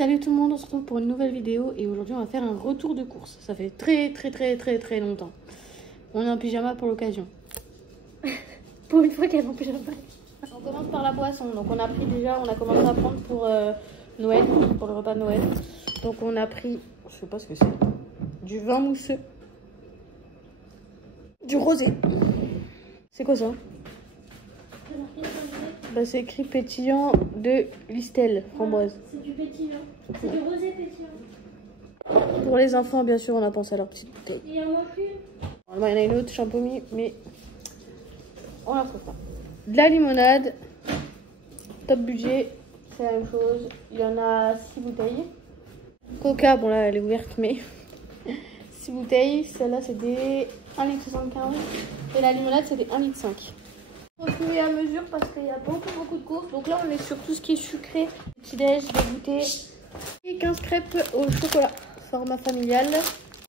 Salut tout le monde, on se retrouve pour une nouvelle vidéo et aujourd'hui on va faire un retour de course. Ça fait très longtemps. On est en pyjama pour l'occasion. Pour une fois qu'elle est en pyjama. On commence par la boisson. Donc on a commencé à prendre pour Noël, pour le repas de Noël. Donc on a pris, je sais pas ce que c'est, du vin mousseux, du rosé. C'est quoi ça? Bah, c'est écrit pétillant de Listel, framboise. C'est du pétillant. C'est du rosé pétillant. Pour les enfants, bien sûr, on a pensé à leur petite bouteille. Il y en a plus. Normalement, il y en a une autre, champomy, mais on la trouve pas. De la limonade, top budget, c'est la même chose. Il y en a 6 bouteilles. Coca, bon là, elle est ouverte, mais 6 bouteilles. Celle-là, c'est des 1,75 litre. Et la limonade, c'est des 1,5 litre. On fait à mesure parce qu'il y a beaucoup de courses. Donc là, on est sur tout ce qui est sucré, petit-déj, des goûters. Et 15 crêpes au chocolat, format familial.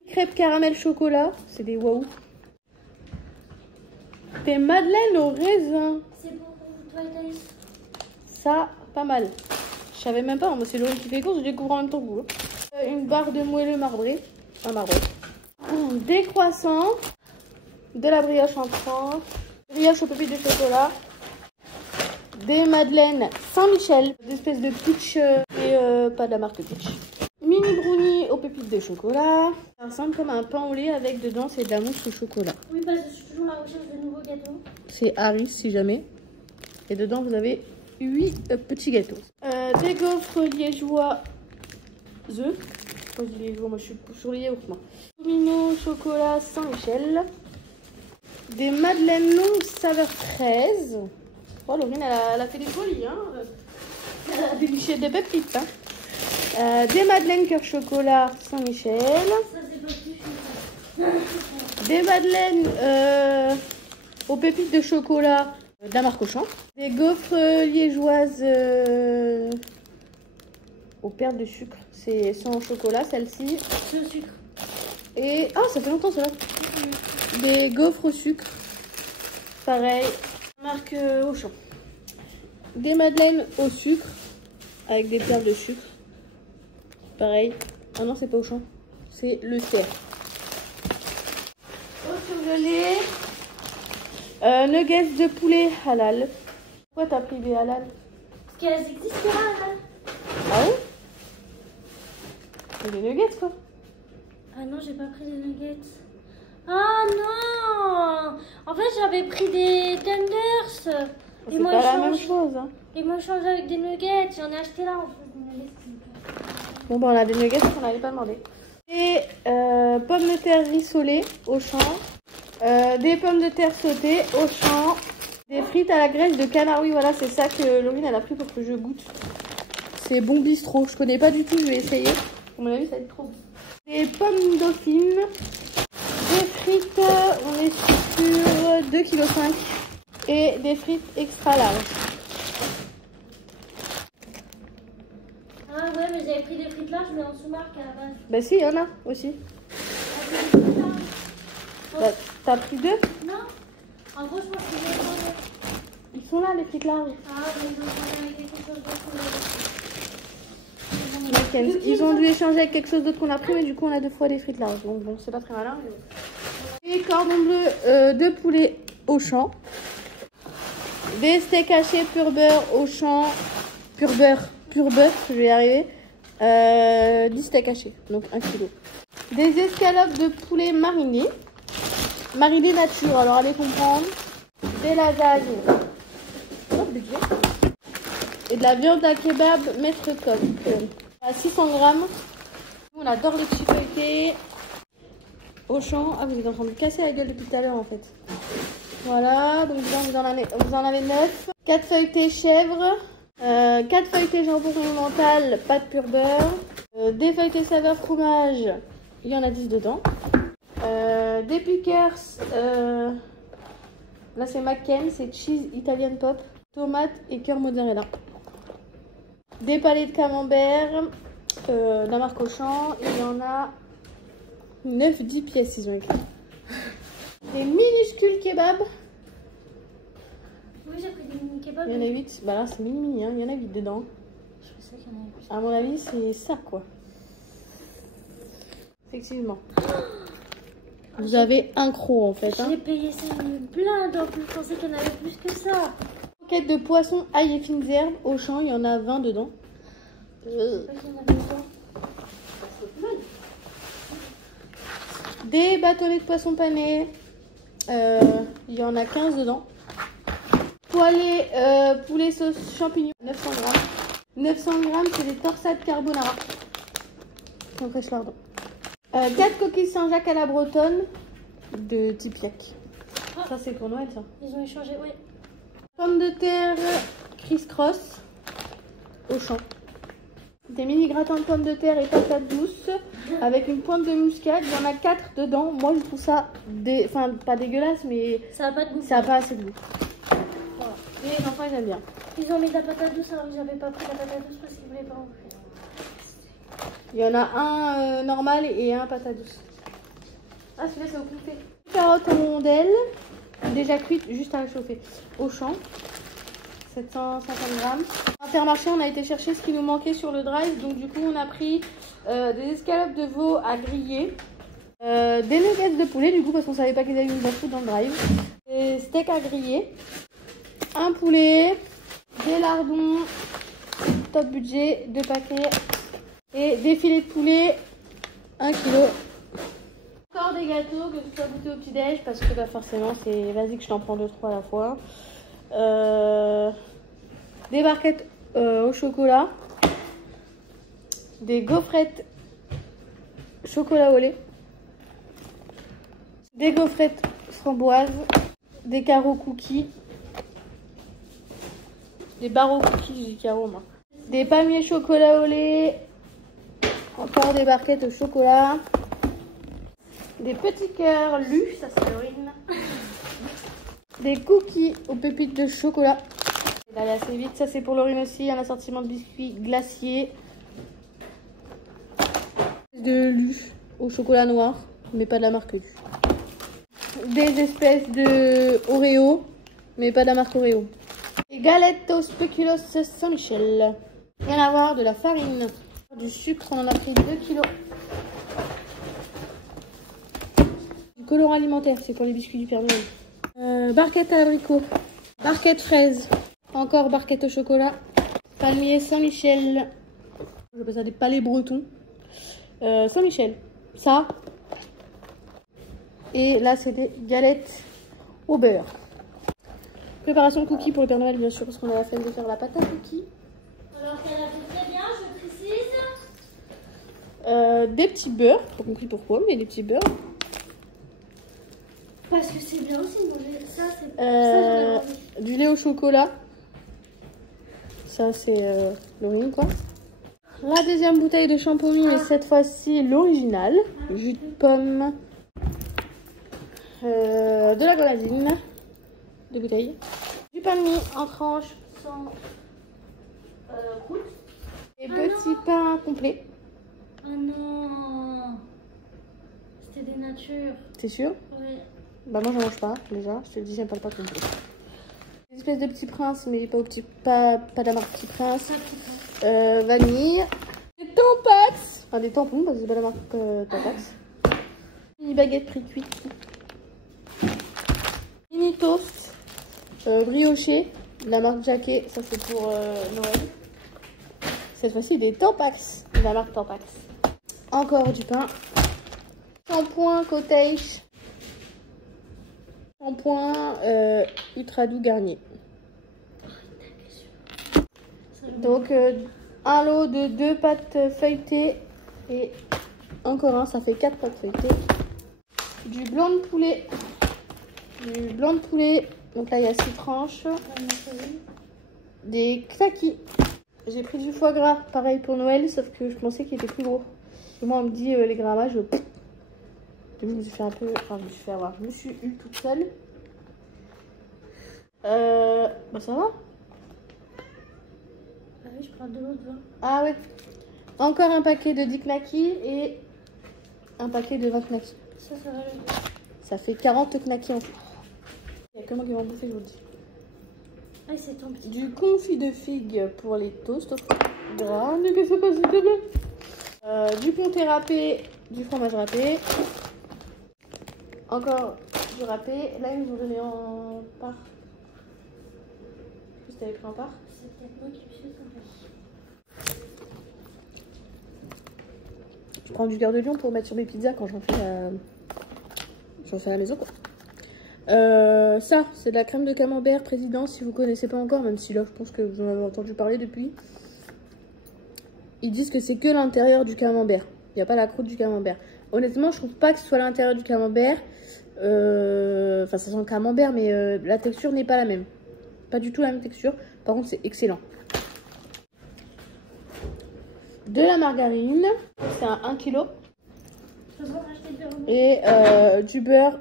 Crêpes caramel chocolat, c'est des waouh. Des madeleines au raisin. C'est pour toi et Thaïs. Ça, pas mal. Je savais même pas, moi c'est Laurie qui fait course, je découvre en même temps que vous. Une barre de moelleux marbré. Un marbré. Des croissants. De la brioche en tranches. Brioche aux pépites de chocolat. Des madeleines Saint-Michel. Des espèces de pitch et pas de la marque pitch. Mini brownie aux pépites de chocolat. Ça ressemble comme un pain au lait avec dedans c'est de la mousse au chocolat. Oui, parce que je suis toujours à la recherche de nouveaux gâteaux. C'est Harris si jamais. Et dedans vous avez 8 petits gâteaux. Des gaufres liégeois œufs. Moi je dis liégeois, moi je suis sur les yaourts moi. Domino chocolat Saint-Michel. Des madeleines longues saveur fraise. Oh, Laurine, elle a fait des folies, hein. Elle a déliché des pépites, hein. Des madeleines cœur chocolat Saint-Michel. Ça, c'est pas plus. Des madeleines aux pépites de chocolat de la marque Auchan. Des gaufres liégeoises aux perles de sucre. C'est sans chocolat, celle-ci. C'est au sucre. Et ah, ça fait longtemps celle-là. Des gaufres au sucre. Pareil, marque Auchan. Des madeleines au sucre avec des perles de sucre. Pareil. Ah non, c'est pas Auchan. C'est le CR. Au surgelé. Nuggets de poulet halal. Pourquoi t'as pris des halal? Parce qu'elles existent là. Ah oui? C'est des nuggets quoi. Ah non, j'ai pas pris des nuggets. Ah non! En fait, j'avais pris des tenders. C'est pas la même chose. Hein. Et moi, je change avec des nuggets. J'en ai acheté là en fait. Des nuggets. Bon, bah on a des nuggets qu'on n'avait pas demandé. Et pommes de terre rissolées au champ. Des pommes de terre sautées au champ. Des frites à la graisse de canard. Oui, voilà, c'est ça que Laurine elle a pris pour que je goûte. C'est bon bistrot. Je connais pas du tout, je vais essayer. À mon avis, ça va être trop bon. Des pommes dauphines. Des frites, on est sur 2,5 kg. Et des frites extra larges. Ah ouais, mais j'avais pris des frites larges, mais en sous-marque à la base. Bah si, il y en a aussi. Bah, t'as pris 2? Non. En gros, je pense que j'ai changé. Ils sont là, les frites larges. Ah, mais ils ont changé avec quelque chose d'autre. Ils ont dû échanger avec quelque chose d'autre qu'on a pris, mais du coup on a 2 fois des frites larges. Donc bon, c'est pas très malin. Mais... Des cordons bleus de poulet au champ. Des steaks hachés pur beurre au champ. Pur bœuf, je vais y arriver. 10 steaks hachés, donc 1 kg. Des escalopes de poulet marinées. Marinées nature, alors allez comprendre. Des lasagnes. Oh, budget. Et de la viande à kebab maître coq. À 600 grammes. On adore les petits feuilletés. Auchan. Ah, vous êtes en train de me casser la gueule depuis tout à l'heure en fait. Voilà, donc vous en avez 9. 4 feuilletés chèvre. 4 feuilletés jambon mental, pâte pur beurre. Des feuilletés saveur fromage. Il y en a 10 dedans. Des pickers. Là c'est McCain, c'est cheese Italian pop. Tomate et cœur mozzarella. Des palets de camembert, de la marque Auchan. Il y en a 9-10 pièces, ils ont écrit. Des minuscules kebabs. Oui, j'ai pris des mini kebabs. Il y en a 8. Bah là, c'est mini, hein. Il y en a 8 dedans. Je pensais qu'il y en avait plus. À mon avis, c'est ça, quoi. Effectivement. Vous avez un croc, en fait. Hein. J'ai payé ça une blinde en plus. Je pensais qu'il y en avait plus que ça. Paquet de poissons, ail et fines herbes. Au champ, il y en a 20 dedans. Je sais pas qu'il y en avait dedans. Des bâtonnets de poisson pané. Il y en a 15 dedans. Poulet sauce champignons, 900 grammes. 900 grammes, c'est des torsades carbonara. Sans fraîche lardon. 4 coquilles Saint-Jacques à la bretonne de type yak. Ça, c'est pour Noël, ça. Ils ont échangé, ouais. Pommes de terre criss-cross au champ. Des mini gratins de pommes de terre et patates douces avec une pointe de muscade. Il y en a 4 dedans. Moi, je trouve ça, enfin, pas dégueulasse, mais Ça n'a pas de goût. ça n'a pas assez de goût. Voilà. Et les enfants, ils aiment bien. Ils ont mis de la patate douce alors que j'avais pas pris la patate douce parce qu'ils voulaient pas en faire. Il y en a un normal et un patate douce. Ah, celui-là, c'est au confit. Carottes en rondelles, déjà cuites, juste à réchauffer. Au champ, 750 grammes. Intermarché, on a été chercher ce qui nous manquait sur le drive. Donc, du coup, on a pris des escalopes de veau à griller. Des nuggets de poulet, du coup, parce qu'on savait pas qu'ils allaient nous en foutre dans le drive. Des steaks à griller. Un poulet. Des lardons. Top budget, 2 paquets. Et des filets de poulet, 1 kg. Encore des gâteaux que je dois goûter au petit-déj parce que bah, forcément, c'est vas-y que je t'en prends 2-3 à la fois. Des barquettes au chocolat. Des gaufrettes chocolat au lait. Des gaufrettes framboises. Des carreaux cookies. Des barreaux cookies, j'ai dit carreaux moi. Des palmiers chocolat au lait. Encore des barquettes au chocolat. Des petits cœurs lus, ça c'est Laurine. Des cookies aux pépites de chocolat. Ça va aller assez vite, ça c'est pour Laurine aussi. Un assortiment de biscuits glaciers. De lus au chocolat noir, mais pas de la marque Lu. Des espèces de Oreo, mais pas de la marque Oreo. Des galettes au spéculoos Saint-Michel. Rien à voir, de la farine. Du sucre, on en a pris 2 kilos. Du colorant alimentaire, c'est pour les biscuits du Père Noël. Barquette à abricot. Barquette fraise. Encore barquette au chocolat. Palmier Saint-Michel. Je appelle ça des palais bretons. Saint-Michel. Ça. Et là, c'est des galettes au beurre. Préparation de cookies pour le Père Noël, bien sûr, parce qu'on a la flemme de faire la pâte à cookies. Alors qu'elle a fait très bien, je précise. Des petits beurres, pas compris pourquoi, mais des petits beurres. Parce que c'est bien aussi de manger ça, c'est Du lait au chocolat. Ça, c'est Laurine, quoi. La deuxième bouteille de champomis, mais cette fois-ci l'original. Jus de pomme. De la grenadine. 2 bouteilles. Du pain de mie en tranches sans croûte. Et petit pain complet. Oh non. C'était des natures. T'es sûr? Ouais. Bah moi j'en mange pas déjà. Je te dis j'aime pas le pain complet. Une espèce de petit prince, mais pas au petit pas de la marque Petit Prince. Vanille. Des tampax. Enfin des tampons parce que c'est pas la marque tampax. Mini baguette pré-cuite. Mini toast. Brioché, de la marque Jacquet, ça c'est pour Noël. Cette fois-ci des Tampax, de la marque Tampax. Encore du pain. Shampoing Cottage. Shampoing ultra doux Garnier. Donc un lot de 2 pâtes feuilletées et encore un, ça fait 4 pâtes feuilletées. Du blanc de poulet. Du blanc de poulet. Donc là, il y a 6 tranches. Des knackis. J'ai pris du foie gras, pareil pour Noël, sauf que je pensais qu'il était plus gros. Et moi, on me dit les grammages. Je me suis fait un peu... Enfin, je me suis fait avoir. Je me suis eu toute seule. Bah ça va. Ah oui, je prends de l'autre vin. Ah ouais. Encore un paquet de 10 knackis et un paquet de 20 knackis. Ça va le bien. Ça fait 40 knackis en tout. Il n'y a que moi qui vais en bouffer, je vous le dis. Ah, c'est ton petit. Du confit de figues pour les toasts. Grande, qu'est-ce que c'est pas s'il te plaît? Du comté râpé, du fromage râpé. Encore du râpé. Là, ils nous ont donné en part. Je sais pas si t'avais pris en part. C'est peut-être moi qui me suis trompée. Je prends du cœur de lion pour mettre sur mes pizzas quand j'en fais à la maison, quoi. Ça, c'est de la crème de camembert président, si vous connaissez pas encore, même si là, je pense que vous en avez entendu parler depuis. Ils disent que c'est que l'intérieur du camembert. Il n'y a pas la croûte du camembert. Honnêtement, je trouve pas que ce soit l'intérieur du camembert. Enfin, ça sent le camembert, mais la texture n'est pas la même. Pas du tout la même texture. Par contre, c'est excellent. De la margarine. C'est un 1 kg. Et du beurre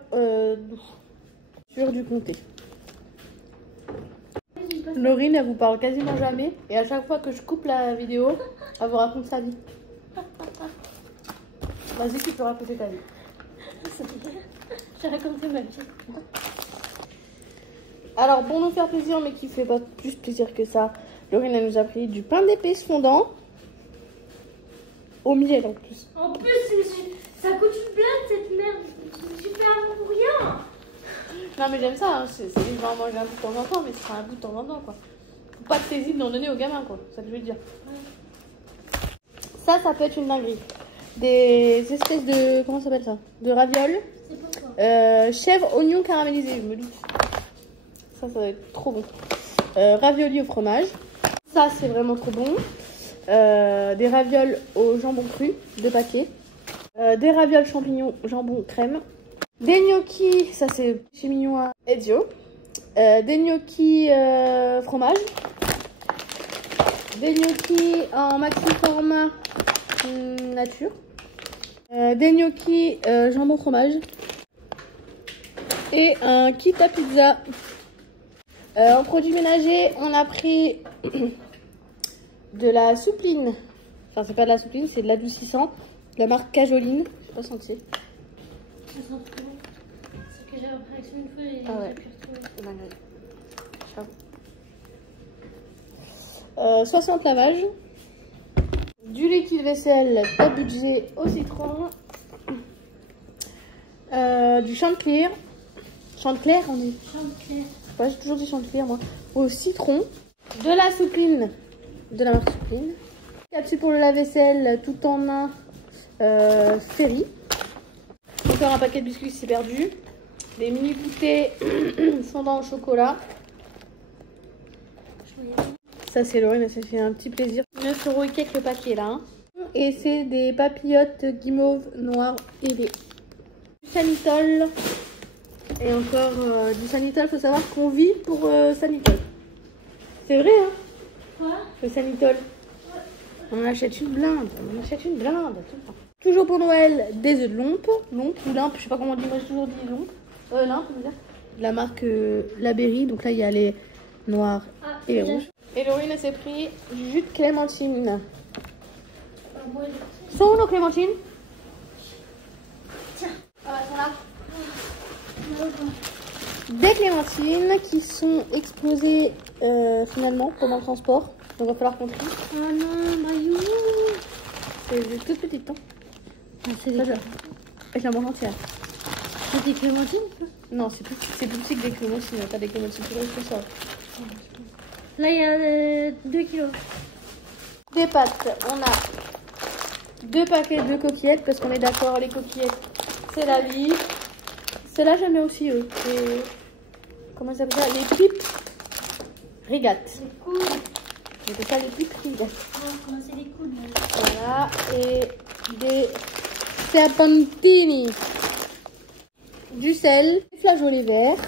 sur du comté. Laurine, elle vous parle quasiment jamais. Et à chaque fois que je coupe la vidéo, elle vous raconte sa vie. Vas-y, tu peux raconter ta vie. J'ai raconté ma vie. Alors, pour nous faire plaisir, mais qui fait pas plus plaisir que ça, Laurine, elle nous a pris du pain d'épices fondant. Au miel en plus. En plus, ça coûte une blinde cette merde. Je fais un pour rien. Non, mais j'aime ça. Hein. Je vais en manger un bout de temps en temps, mais ce sera un bout de temps en temps, quoi. Faut pas te saisir d'en donner aux gamins, quoi. Ça que je veux dire. Ouais. Ça peut être une dinguerie. Des espèces de. Comment ça s'appelle ça? De ravioles. C'est pourquoi chèvre, oignon caramélisé, je me doute. Ça va être trop bon. Raviolis au fromage. Ça, c'est vraiment trop bon. Des ravioles au jambon cru, 2 paquets. Des ravioles champignons, jambon crème. Des gnocchis, ça c'est chez Mignon à Ezio. Des gnocchis fromage. Des gnocchis en maxi format nature. Des gnocchis jambon fromage. Et un kit à pizza. En produits ménagers, on a pris de la soupline. Enfin, c'est pas de la soupline, c'est de l'adoucissant. De la marque Cajoline. Je sais pas sentier. Ça sent trop bon. C'est que j'ai appris une fois et ah ouais. j'ai pu retrouver. 60 lavages. Du liquide vaisselle top budget au citron. Du chanticleer. Chanticleer, on est. Chanticleer. Ouais, j'ai toujours dit chanticleer, moi. Au citron. De la soupline. De la marque soupline. Capsule pour le lave-vaisselle tout en un. Ferry. Encore un paquet de biscuits qui s'est perdu. Des mini goûters fondant au chocolat. Ça, c'est Laurine, elle s'est fait un petit plaisir. 9 € et quelques le paquet là. Hein. Et c'est des papillotes guimauve noir ailé. Du Sanitol. Et encore du Sanitol. Faut savoir qu'on vit pour Sanitol. C'est vrai, hein? Quoi? Le Sanitol. On achète une blinde. On achète une blinde tout le temps. Toujours pour Noël, des œufs de lompe. Lompe ou limpe, je sais pas comment on dit. Moi, j'ai toujours dit lompe. Limpe, on veut dire. De la marque La Berry. Donc là, il y a les noirs et les rouges. Et Laurine, elle s'est pris du jus de clémentine. Sont où nos clémentines? Tiens. Ah bah, sont là. Des clémentines qui sont explosées finalement pendant le transport. Donc il va falloir qu'on trie. Oh non, Mayou. C'est des toutes petites. Hein. Ah, c'est des... Je la mange entière. C'est des clémentines? Non, c'est plus petit que des clémentines. T'as des clémentines plus grosses que ça. Là, il y a 2 kilos. Des pâtes, on a 2 paquets de coquillettes parce qu'on est d'accord, les coquillettes, c'est la vie. Celles-là, j'aime bien aussi, eux. Comment ça s'appelle ça? Les pipes rigates. Les coudes. C'est ça, les pipes rigates. Oh, comment c'est les coudes? Voilà, et des serpentini. Du sel, des flageolets verts.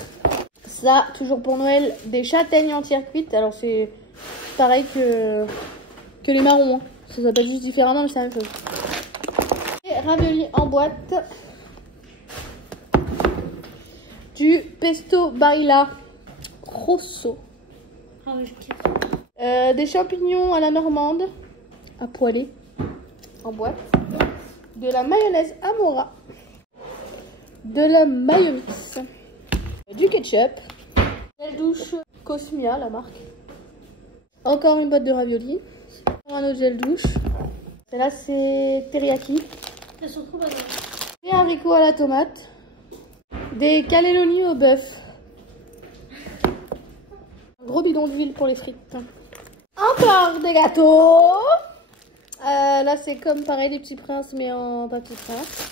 Ça, toujours pour Noël, des châtaignes entières cuites. Alors, c'est pareil que les marrons. Hein. Ça s'appelle juste différemment, mais c'est la même chose. Et raviolis en boîte. Du pesto barilla rosso. Ah oui, je kiffe. Des champignons à la normande, à poêler, en boîte. De la mayonnaise Amora. De la mayonnaise. Du ketchup. Gel douche Cosmia, la marque. Encore une boîte de raviolis. Un autre gel douche. Celle-là, c'est teriyaki. Elles sont trop bonnes. Des haricots à la tomate. Des cannelloni au bœuf. Un gros bidon d'huile pour les frites. Encore des gâteaux. Là, c'est comme pareil, des petits princes, mais en papier prince.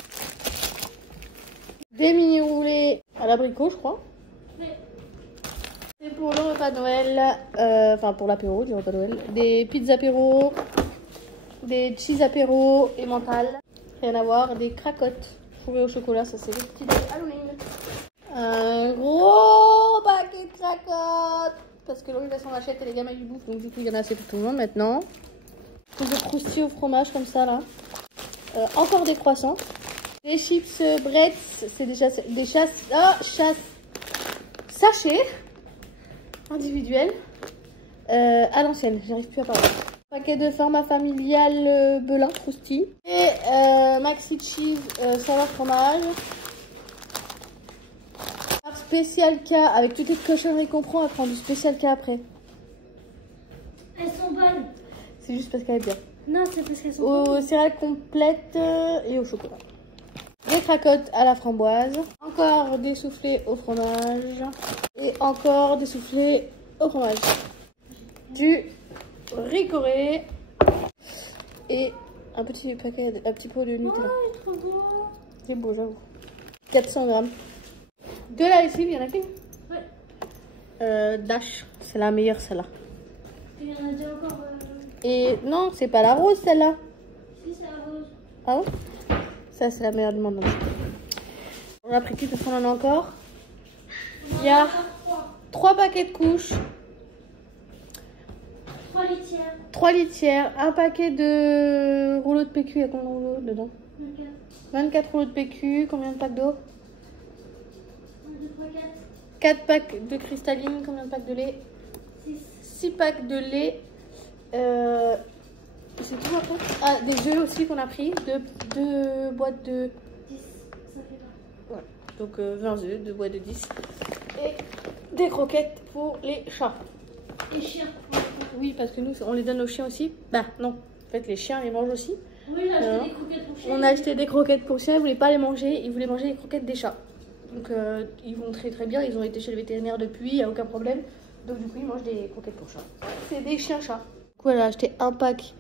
Des mini roulés à l'abricot, je crois. Oui. C'est pour le repas de Noël, enfin pour l'apéro du repas de Noël. Des pizzas apéro, des cheese apéro et mental. Rien à voir, des cracottes fourrées au chocolat, ça c'est les petits de Halloween. Un gros paquet de cracottes. Parce que Laurie va s'en acheter et les gamins ils bouffent, donc du coup il y en a assez pour tout le monde maintenant. Des croustilles au fromage comme ça là. Encore des croissants. Des chips Bretz, c'est déjà des sachets individuels à l'ancienne, j'arrive plus à parler. Paquet de format familial Belin croustille. Et maxi cheese saveur fromage. Spécial K avec toutes les cochonneries qu'on prend, on va prendre du spécial K après. Elles sont bonnes. C'est juste parce qu'elle est bien. Non, c'est parce qu'elles sont bonnes. Aux céréales complètes et au chocolat. Des cracottes à la framboise. Encore des soufflés au fromage. Et encore des soufflés au fromage. Du ricoré. Et un petit pot de Nutella. Oh, il est trop beau. C'est beau, j'avoue. 400 grammes. De la lessive, il y en a qu'une. Ouais. Dash, c'est la meilleure celle-là. Il y en a déjà encore. Et non, c'est pas la rose celle-là. Si, c'est la rose. Ah bon? Ça, c'est la meilleure du monde. On a pris qui parce qu'on en a encore. Il y a 3 paquets de couches. 3 litières. 3 litières. Un paquet de rouleaux de PQ. Il y a combien de rouleaux dedans? 24. 24 rouleaux de PQ. Combien de packs d'eau? 1, 2, 3, 4. 4 packs de cristalline. Combien de packs de lait? 6. 6 packs de lait. C'est tout après. Ah, des œufs aussi qu'on a pris. 2 boîtes de 10. Ça fait 20. ouais. Donc 20 œufs, 2 boîtes de 10. Et des croquettes pour les chats. Les chiens. Oui, parce que nous, on les donne aux chiens aussi. Bah non, en fait les chiens les mangent aussi. Oui, j'ai acheté des croquettes pour chiens. On a acheté des croquettes pour chiens, ils voulaient pas les manger, ils voulaient manger les croquettes des chats. Donc ils vont très très bien, ils ont été chez le vétérinaire depuis, il n'y a aucun problème. Donc du coup ils mangent des croquettes pour chats. C'est des chiens-chats. Du coup elle a acheté un pack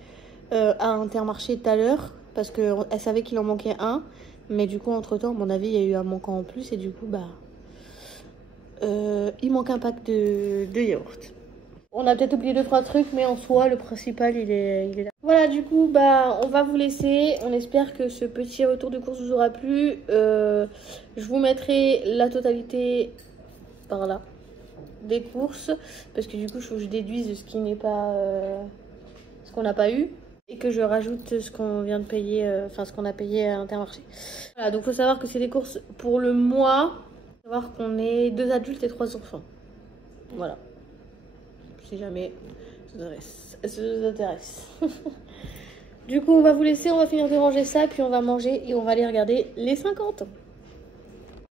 à Intermarché tout à l'heure, parce qu'elle savait qu'il en manquait un. Mais du coup entre temps, à mon avis, il y a eu un manquant en plus et du coup bah il manque un pack de yaourt. On a peut-être oublié 2-3 trucs, mais en soi, le principal, il est là. Voilà, du coup, bah, on va vous laisser. On espère que ce petit retour de course vous aura plu. Je vous mettrai la totalité par là des courses, parce que du coup, il faut que je déduise ce qui n'est pas, ce qu'on n'a pas eu, et que je rajoute ce qu'on vient de payer, enfin ce qu'on a payé à Intermarché. Voilà, donc il faut savoir que c'est des courses pour le mois. Il faut savoir qu'on est 2 adultes et 3 enfants. Voilà. Si jamais ça vous intéresse. Du coup, on va vous laisser, on va finir de ranger ça, puis on va manger et on va aller regarder les 50.